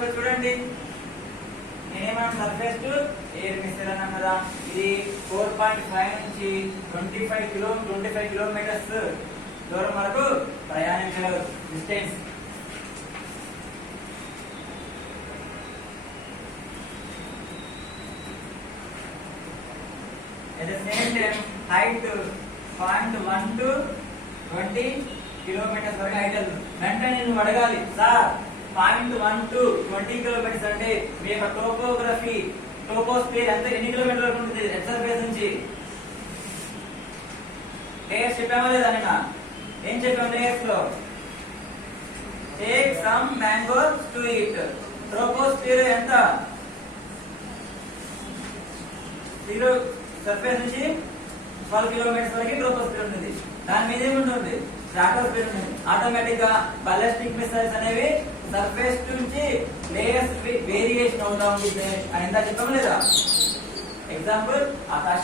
సో చూడండి నేనేమన్నా surface to air mister అన్నాం కదా. ఇది 4.5 నుంచి 25 కిలోమీటర్స్ దూరం వరకు ప్రయాణించగలరు distance. At the same time, height 0.1 to 20 kilometers వరకు హైట్ వెళ్తుంది. వెంటనే నువ్వు అడగాలి సార్ 0.1 to 20 kilometers అంటే మీ యొక్క టోపోస్పియర్ ఎంత ఎన్ని కిలోమీటర్ల వరకు ఉంటుంది ఎర్త్ సర్ఫేస్ నుంచి? లేయర్స్ చెప్పామా లేదా నిన్న? ఏం చెప్పాం లేయర్స్ లో? Take some mangoes to eat. Troposphere ఎంత? జీరో సర్ఫేస్ నుంచి 12 కిలోమీటర్స్ వరకు ట్రోపోస్పియర్ ఉంటుంది. దాని మీద ఏముంటుంది? స్ట్రాటోస్పియర్ ఉంటుంది. ఆటోమేటిక్ గా బాలిస్టిక్ మిసైల్స్ అనేవి సర్ఫేస్ నుంచి లేయర్స్ వేరియేషన్ అవుతా ఉంటుంది అని ఎంత చెప్పాము లేదా? ఎగ్జాంపుల్ ఆకాశ